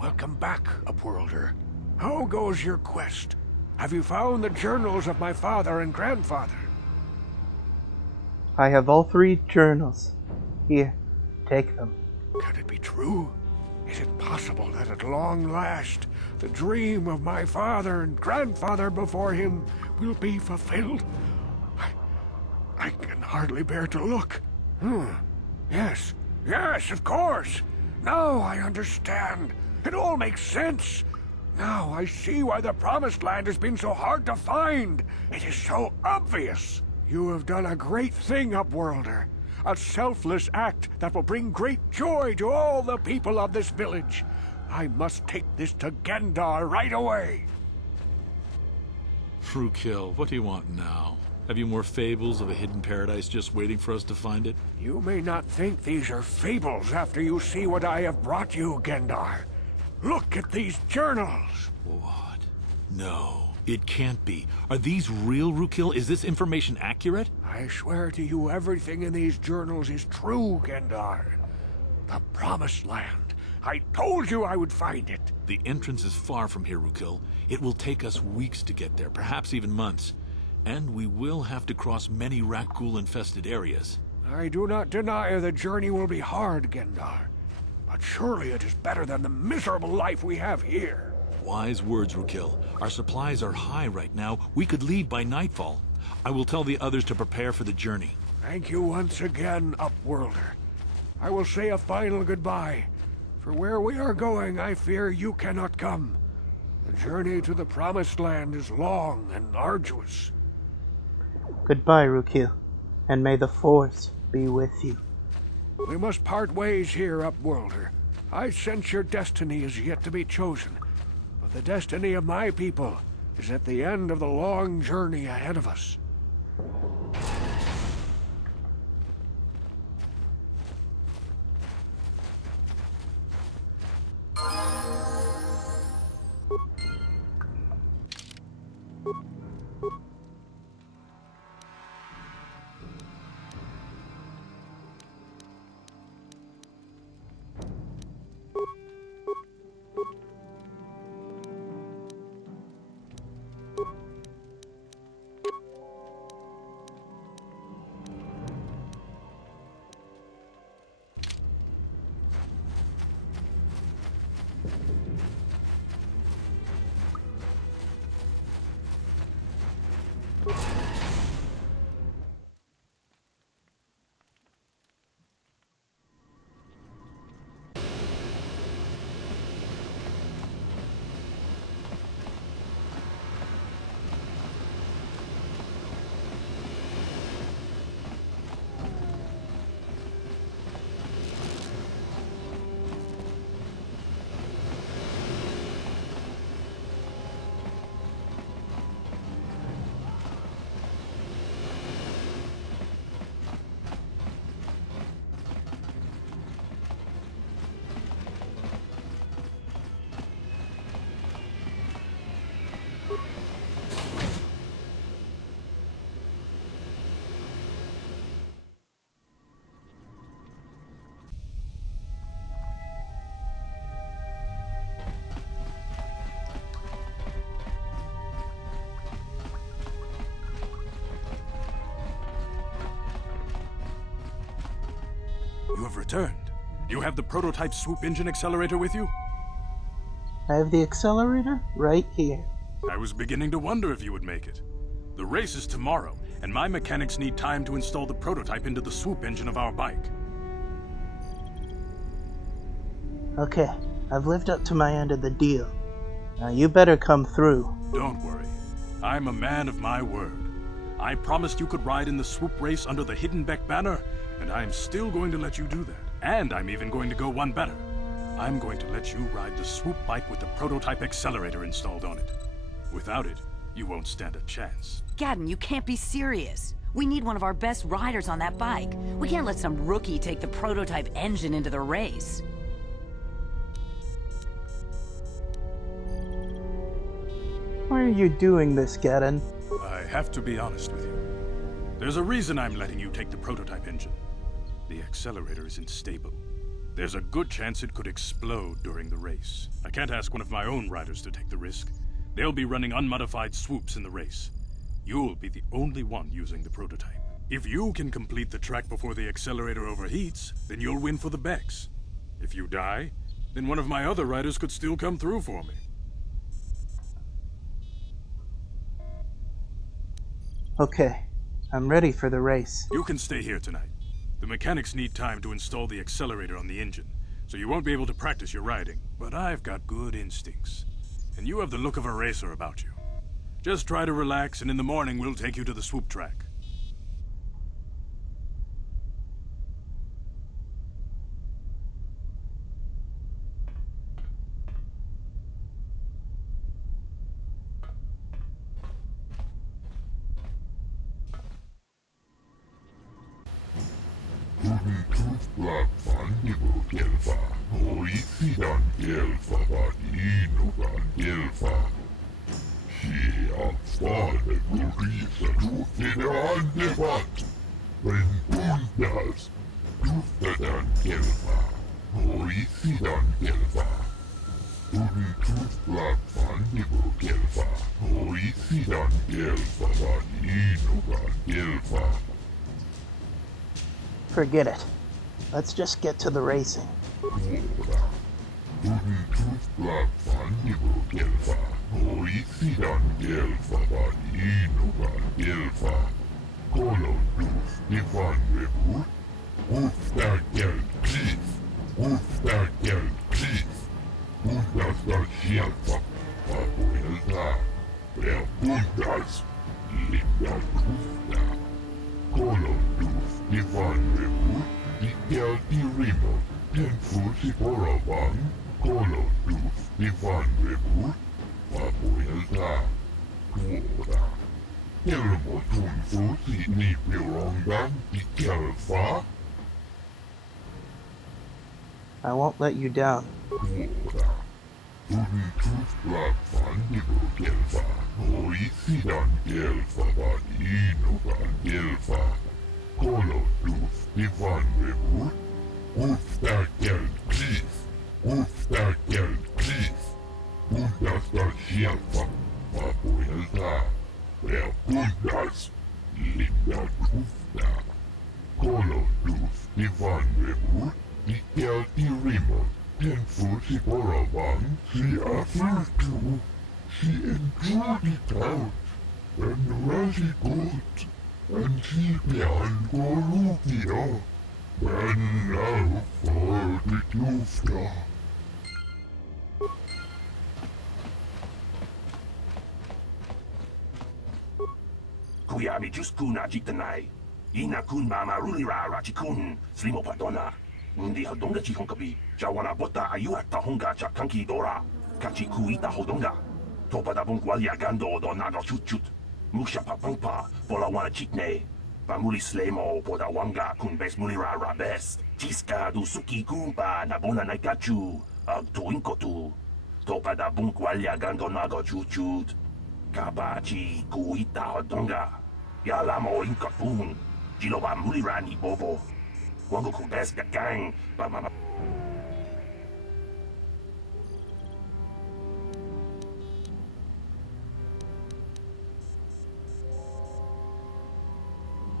Welcome back, Upworlder. How goes your quest? Have you found the journals of my father and grandfather? I have all 3 journals. Here, take them. Can it be true? Is it possible that at long last, the dream of my father and grandfather before him will be fulfilled? I can hardly bear to look. Yes, of course. Now I understand. It all makes sense. Now I see why the Promised Land has been so hard to find. It is so obvious. You have done a great thing, Upworlder. A selfless act that will bring great joy to all the people of this village. I must take this to Gendar right away. Rukil, what do you want now? Have you more fables of a hidden paradise just waiting for us to find it? You may not think these are fables after you see what I have brought you, Gendar. Look at these journals. What? No, it can't be. Are these real, Rukil? Is this information accurate? I swear to you everything in these journals is true, Gendar. The Promised Land. I told you I would find it. The entrance is far from here, Rukil. It will take us weeks to get there, perhaps even months. And we will have to cross many Rakghoul-infested areas. I do not deny the journey will be hard, Gendar. But surely it is better than the miserable life we have here. Wise words, Rukil. Our supplies are high right now. We could leave by nightfall. I will tell the others to prepare for the journey. Thank you once again, Upworlder. I will say a final goodbye. For where we are going, I fear you cannot come. The journey to the Promised Land is long and arduous. Goodbye, Rukil, and may the Force be with you. We must part ways here, Upworlder. I sense your destiny is yet to be chosen, but the destiny of my people is at the end of the long journey ahead of us. You have returned. You have the prototype swoop engine accelerator with you? I have the accelerator right here. I was beginning to wonder if you would make it. The race is tomorrow, and my mechanics need time to install the prototype into the swoop engine of our bike. Okay, I've lived up to my end of the deal. Now you better come through. Don't worry. I'm a man of my word. I promised you could ride in the swoop race under the Hidden Beck banner, and I'm still going to let you do that. And I'm even going to go one better. I'm going to let you ride the swoop bike with the prototype accelerator installed on it. Without it, you won't stand a chance. Gadden, you can't be serious. We need one of our best riders on that bike. We can't let some rookie take the prototype engine into the race. Why are you doing this, Gadden? I have to be honest with you. There's a reason I'm letting you take the prototype engine. The accelerator isn't stable. There's a good chance it could explode during the race. I can't ask one of my own riders to take the risk. They'll be running unmodified swoops in the race. You'll be the only one using the prototype. If you can complete the track before the accelerator overheats, then you'll win for the Becks. If you die, then one of my other riders could still come through for me. Okay, I'm ready for the race. You can stay here tonight. The mechanics need time to install the accelerator on the engine, so you won't be able to practice your riding. But I've got good instincts, and you have the look of a racer about you. Just try to relax, and in the morning we'll take you to the swoop track. Forget it. Let's just get to the racing. I won't let you down. Kuyami Juskuna Jitanai. Ina kun mama rulira rachikun, slimo padona. Ndi hodonga chihonkabi, jawana bota ayuata honga chakanki dora. Kachi kuita hodonga. Topada bunkwalia gando do naga chutchut. Musha papangpa, pola wana chitne. Pamuli slemo poda wanga kun bes mulira rabes. Chiska du suki kumpa nabona naikachu. Ag tuinkotu. Topada bunkwalia gando naga chutchut. Kabachi kuita hodonga. Yalamo inkapun. Jiloba mulirani bobo. Wango kumbes gang. Mama.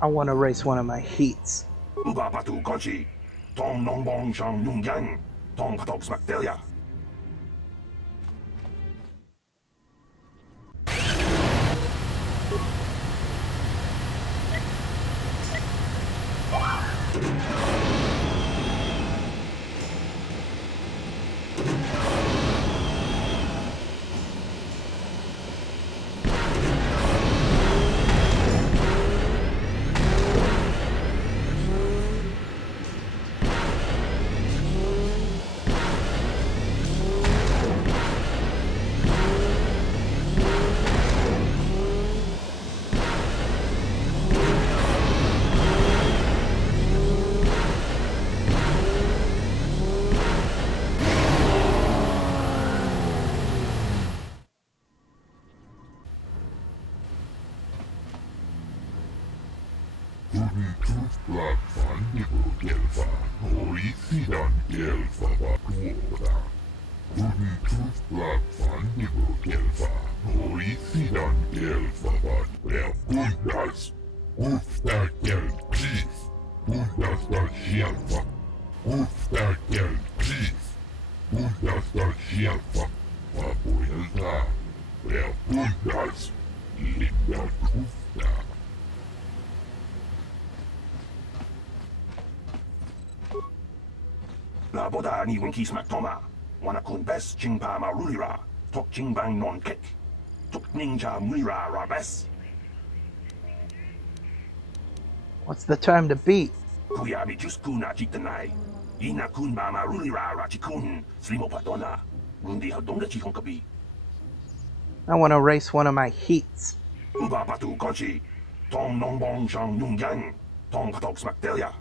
I want to race one of my heats. Uba patu konchi. Tom nongbong shang nungyang. Tom patox bacteria. Black Fun, you will get far. Hoisidan gelfava tuoda. Tuntut lapvan nivu gelfa. Hoisidan gelfava ja puntas. Ufta gel brief. Puntas dal gelfa. Ufta gel brief. Puntas dal gelfa. Vapuilta. Ja puntas. Linda ufta. Naboda ni winki smack toma. Wana kun bes chingpa marulira. Tok chingbang non kek. Tok ninja mulira rabes. What's the time to beat? Kuya mi just kuna chitanai. Ina kun ma marulira rachikun. Slimo patona. Rundi hadonga chihonkabi. I want to race one of my heats. Uba patu kochi. Tong nong bong shang nung yang. Tong patok smack delia.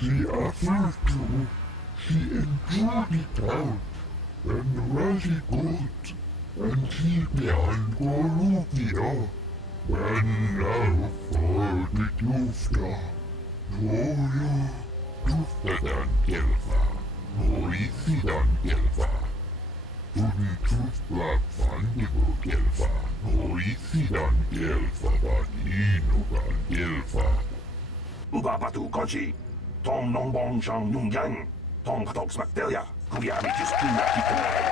She offered to. She endured it out. And really good. And she behind Goruvia. And now for the Dufta. Toyo. Duftadan Gelfa. Hoisidan Gelfa. Tuntut lapvan nivu Gelfa. Hoisidan Gelfa van inugan Gelfa. Uba patu kochi. Tong nong bong shang nung yang. Tong patok smack delia. Kuya mi just kuna chitanai.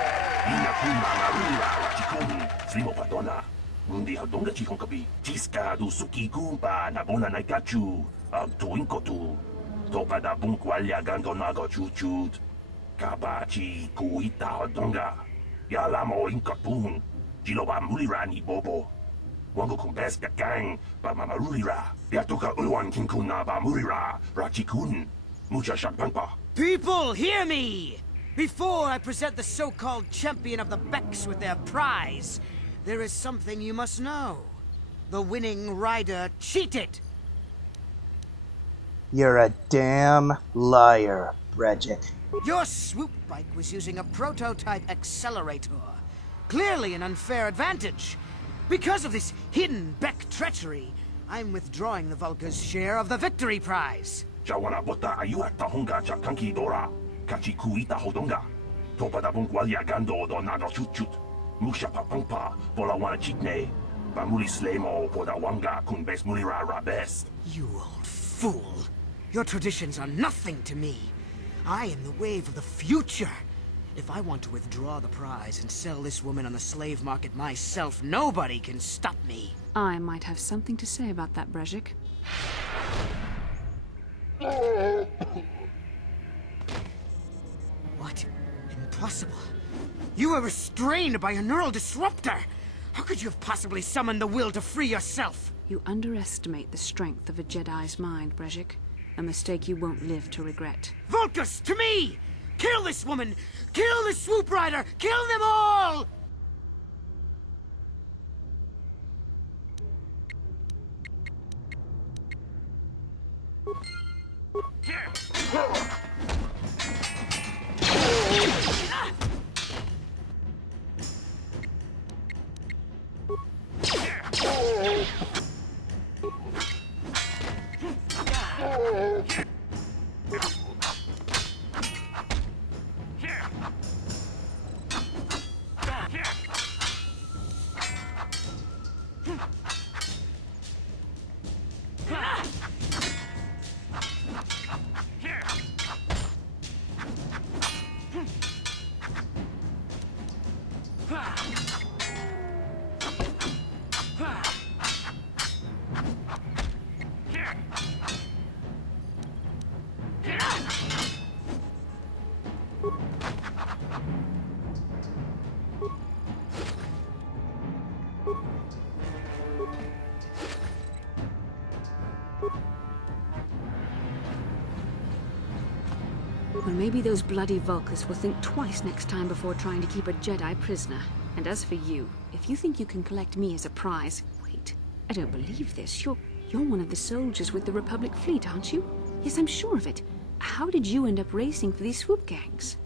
Ina kun ma marulira rachikun. Slimo patona. Rundi hadonga chihonkabi. Chiska du suki kumpa na bona naikachu. Ag tuinkotu. Topa da bunkwalya ganto nago chuchut. Kabachi kuita hadonga. Yalamo inkapun. Jiloba mulira ni bobo. Wango kumbes kakang. Ba mamarulira. Yatuka ulwan kinkuna ba mulira. Rachikun. Mucha shakpanpa. People, hear me! Before I present the so-called champion of the Becks with their prize, there is something you must know. The winning rider cheated! You're a damn liar, Bredgick. Your swoop bike was using a prototype accelerator. Clearly an unfair advantage. Because of this hidden Beck treachery, I'm withdrawing the Vulca's share of the victory prize. Jawana bota ayuata honga cha kanki dora. Kachi kuita hodonga. Topa da bunkwalya gando do nago chuchut. Musha papangpa bola wana chitne. Bamuli slemo poda wanga kumbes mulira rabes. You old fool. Your traditions are nothing to me. I am the wave of the future. If I want to withdraw the prize and sell this woman on the slave market myself, nobody can stop me. I might have something to say about that, Bredgick. What? Impossible. You were restrained by a neural disruptor. How could you have possibly summoned the will to free yourself? You underestimate the strength of a Jedi's mind, Bredgick. A mistake you won't live to regret. Vulcus, to me! Kill this woman! Kill the swoop rider! Kill them all! Well, maybe those bloody Vulkars will think twice next time before trying to keep a Jedi prisoner. And as for you, if you think you can collect me as a prize... Wait, I don't believe this. You're one of the soldiers with the Republic fleet, aren't you? Yes, I'm sure of it. How did you end up racing for these swoop gangs?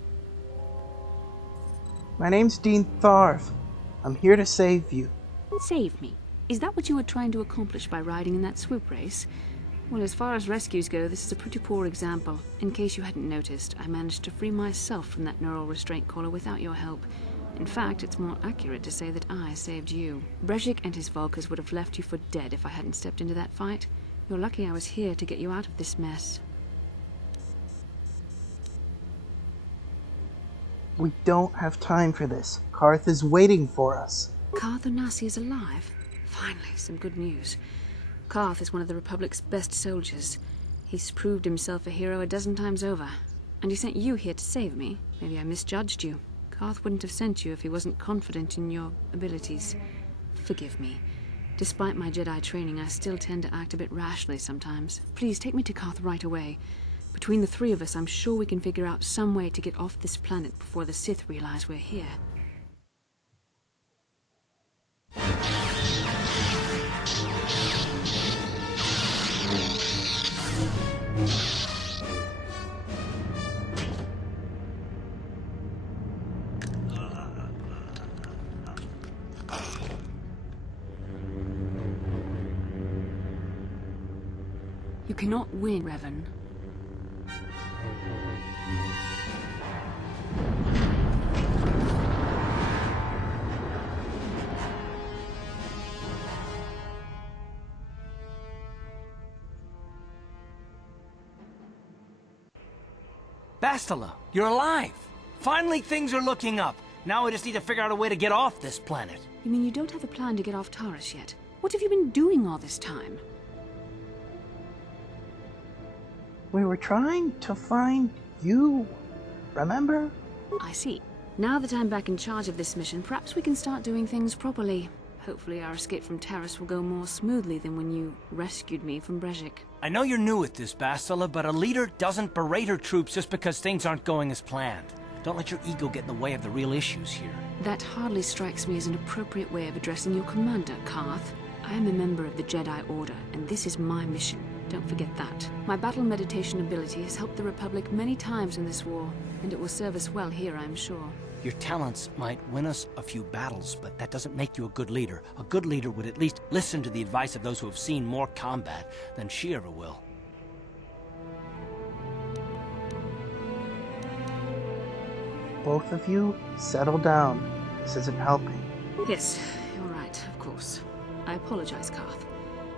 My name's Dean Tharrv. I'm here to save you. Save me? Is that what you were trying to accomplish by riding in that swoop race? Well, as far as rescues go, this is a pretty poor example. In case you hadn't noticed, I managed to free myself from that neural restraint collar without your help. In fact, it's more accurate to say that I saved you. Brezhik and his Vulkars would have left you for dead if I hadn't stepped into that fight. You're lucky I was here to get you out of this mess. We don't have time for this. Karth is waiting for us. Karth Onasi is alive? Finally, some good news. Karth is one of the Republic's best soldiers. He's proved himself a hero a dozen times over. And he sent you here to save me. Maybe I misjudged you. Karth wouldn't have sent you if he wasn't confident in your abilities. Forgive me. Despite my Jedi training, I still tend to act a bit rashly sometimes. Please, take me to Karth right away. Between the three of us, I'm sure we can figure out some way to get off this planet before the Sith realize we're here. You cannot win, Revan. Bastila, you're alive! Finally, things are looking up. Now we just need to figure out a way to get off this planet. You mean you don't have a plan to get off Taris yet? What have you been doing all this time? We were trying to find you, remember? I see. Now that I'm back in charge of this mission, perhaps we can start doing things properly. Hopefully our escape from Taris will go more smoothly than when you rescued me from Brezhik. I know you're new at this, Bastila, but a leader doesn't berate her troops just because things aren't going as planned. Don't let your ego get in the way of the real issues here. That hardly strikes me as an appropriate way of addressing your commander, Karth. I am a member of the Jedi Order, and this is my mission. Don't forget that. My battle meditation ability has helped the Republic many times in this war, and it will serve us well here, I'm sure. Your talents might win us a few battles, but that doesn't make you a good leader. A good leader would at least listen to the advice of those who have seen more combat than she ever will. Both of you, settle down. This isn't helping. Yes, you're right, of course. I apologize, Karth.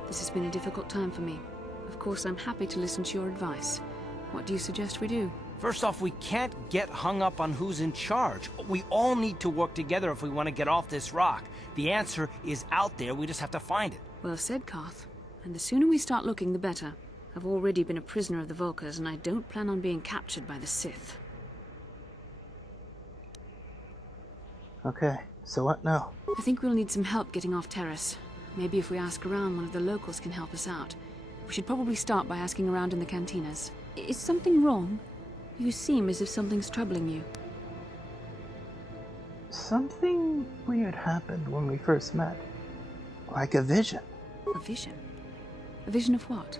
This has been a difficult time for me. Of course, I'm happy to listen to your advice. What do you suggest we do? First off, we can't get hung up on who's in charge. We all need to work together if we want to get off this rock. The answer is out there, we just have to find it. Well said, Karth. And the sooner we start looking, the better. I've already been a prisoner of the Vulkars, and I don't plan on being captured by the Sith. Okay, so what now? I think we'll need some help getting off Taris. Maybe if we ask around, one of the locals can help us out. We should probably start by asking around in the cantinas. Is something wrong? You seem as if something's troubling you. Something weird happened when we first met. Like a vision. A vision? A vision of what?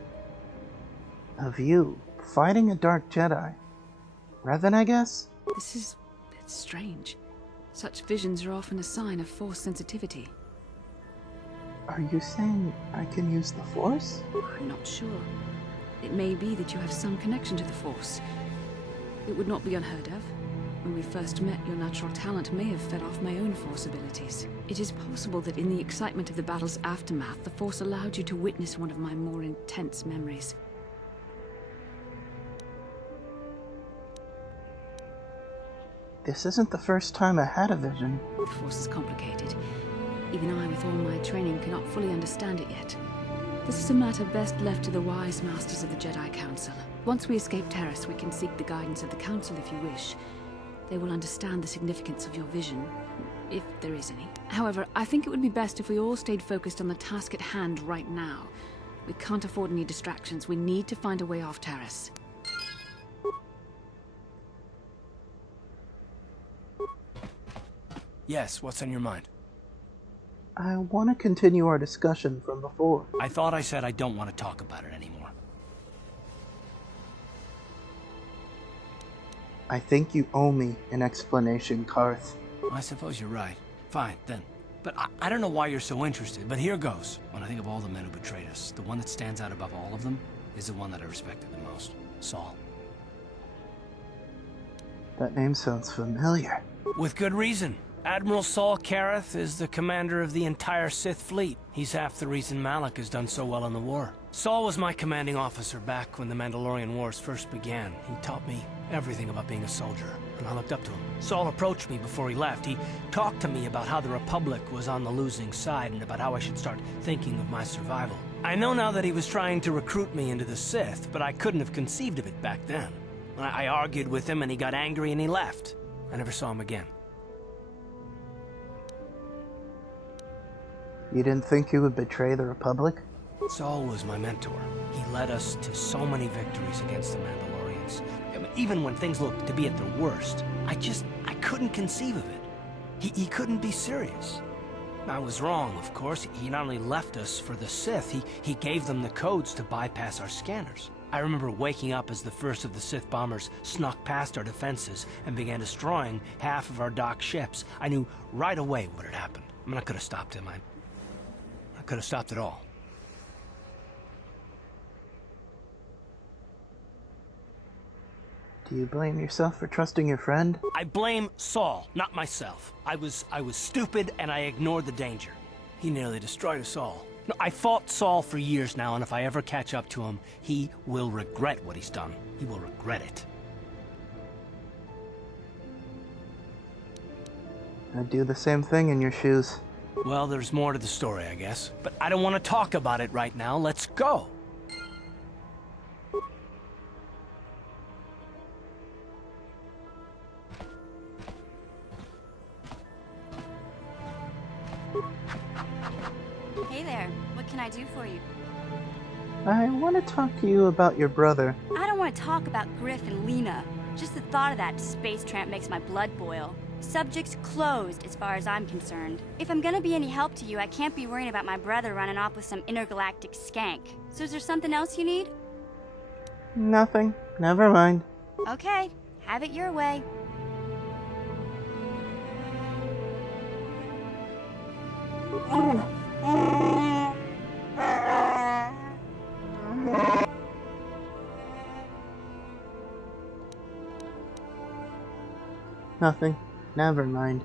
Of you, fighting a dark Jedi. Revan, I guess? It's strange. Such visions are often a sign of Force sensitivity. Are you saying I can use the Force? I'm not sure. It may be that you have some connection to the Force. It would not be unheard of. When we first met, your natural talent may have fed off my own Force abilities. It is possible that in the excitement of the battle's aftermath, the Force allowed you to witness one of my more intense memories. This isn't the first time I had a vision. The Force is complicated. Even I, with all my training, cannot fully understand it yet. This is a matter best left to the wise masters of the Jedi Council. Once we escape Taris, we can seek the guidance of the Council if you wish. They will understand the significance of your vision, if there is any. However, I think it would be best if we all stayed focused on the task at hand right now. We can't afford any distractions. We need to find a way off Taris. Yes, what's on your mind? I want to continue our discussion from before. I thought I said I don't want to talk about it anymore. I think you owe me an explanation, Karth. I suppose you're right. Fine, then. But I don't know why you're so interested, but here goes. When I think of all the men who betrayed us, the one that stands out above all of them is the one that I respected the most. Saul. That name sounds familiar. With good reason. Admiral Saul Kareth is the commander of the entire Sith fleet. He's half the reason Malak has done so well in the war. Saul was my commanding officer back when the Mandalorian Wars first began. He taught me everything about being a soldier, and I looked up to him. Saul approached me before he left. He talked to me about how the Republic was on the losing side and about how I should start thinking of my survival. I know now that he was trying to recruit me into the Sith, but I couldn't have conceived of it back then. I argued with him and he got angry and he left. I never saw him again. You didn't think you would betray the Republic? Saul was my mentor. He led us to so many victories against the Mandalorians. I mean, even when things looked to be at their worst, I couldn't conceive of it. He couldn't be serious. I was wrong, of course. He not only left us for the Sith, he gave them the codes to bypass our scanners. I remember waking up as the first of the Sith bombers snuck past our defenses and began destroying half of our docked ships. I knew right away what had happened. I mean, I could have stopped him. I could have stopped it all. Do you blame yourself for trusting your friend? I blame Saul, not myself. I was stupid and I ignored the danger. He nearly destroyed us all. No, I fought Saul for years now, and if I ever catch up to him, he will regret what he's done. He will regret it. I'd do the same thing in your shoes. Well, there's more to the story, I guess. But I don't want to talk about it right now. Let's go. Hey there, what can I do for you? I want to talk to you about your brother. I don't want to talk about Griff and Lena. Just the thought of that space tramp makes my blood boil. Subject's closed as far as I'm concerned. If I'm gonna be any help to you, I can't be worrying about my brother running off with some intergalactic skank. So is there something else you need? Nothing. Never mind. Okay, have it your way. Nothing. Never mind.